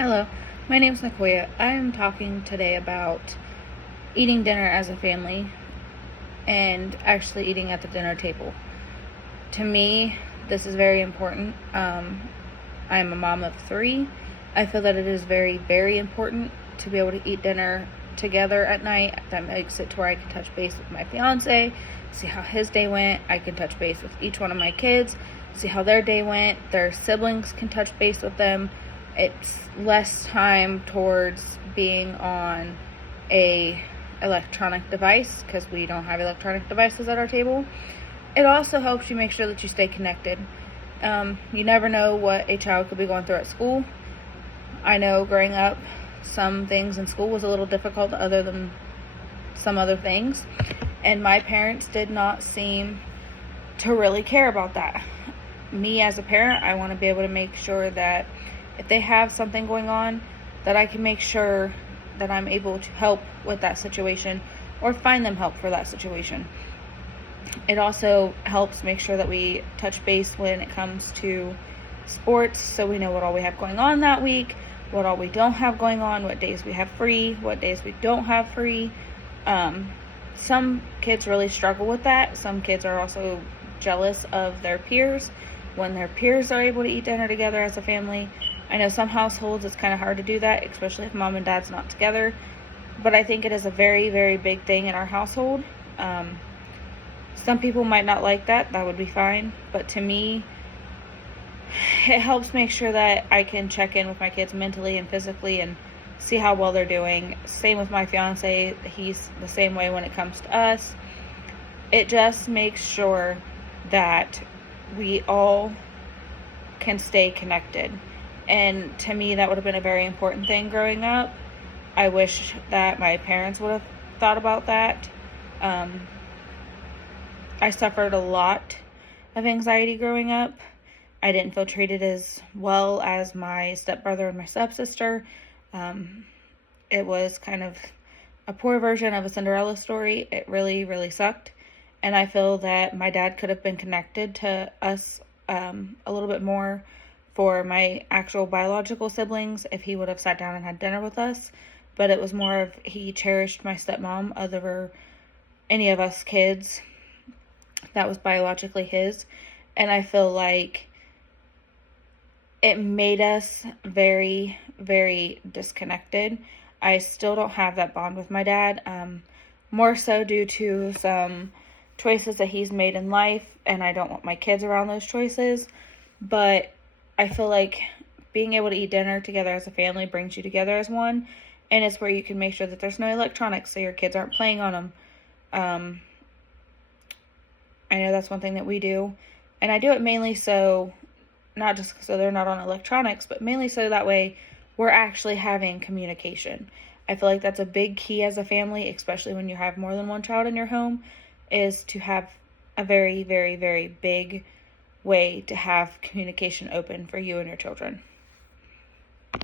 Hello, my name is Nicoya. I am talking today about eating dinner as a family and actually eating at the dinner table. To me, this is very important. I am a mom of 3. I feel that it is very, very important to be able to eat dinner together at night. That makes it to where I can touch base with my fiance, see how his day went. I can touch base with each one of my kids, see how their day went. Their siblings can touch base with them. It's less time towards being on a electronic device because we don't have electronic devices at our table. It also helps you make sure that you stay connected. You never know what a child could be going through at school. I know growing up, some things in school was a little difficult other than some other things, and my parents did not seem to really care about that. Me as a parent, I want to be able to make sure that if they have something going on, that I can make sure that I'm able to help with that situation or find them help for that situation. It also helps make sure that we touch base when it comes to sports, so we know what all we have going on that week, what all we don't have going on, what days we have free, what days we don't have free. Some kids really struggle with that. Some kids are also jealous of their peers when their peers are able to eat dinner together as a family. I know some households it's kind of hard to do that, especially if mom and dad's not together, but I think it is a very, very big thing in our household. Some people might not like that. That would be fine. But to me, it helps make sure that I can check in with my kids mentally and physically and see how well they're doing. Same with my fiance. He's the same way when it comes to us. It just makes sure that we all can stay connected. And to me, that would have been a very important thing growing up. I wish that my parents would have thought about that. I suffered a lot of anxiety growing up. I didn't feel treated as well as my stepbrother and my stepsister. It was kind of a poor version of a Cinderella story. It really, really sucked. And I feel that my dad could have been connected to us a little bit more for my actual biological siblings if he would have sat down and had dinner with us. But it was more of he cherished my stepmom over any of us kids that was biologically his. And I feel like it made us very, very disconnected. I still don't have that bond with my dad, more so due to some choices that he's made in life, and I don't want my kids around those choices. But I feel like being able to eat dinner together as a family brings you together as one, and it's where you can make sure that there's no electronics so your kids aren't playing on them. I know that's one thing that we do, and I do it mainly so, not just so they're not on electronics, but mainly so that way we're actually having communication. I feel like that's a big key as a family, especially when you have more than one child in your home, is to have a very, very, very big way to have communication open for you and your children.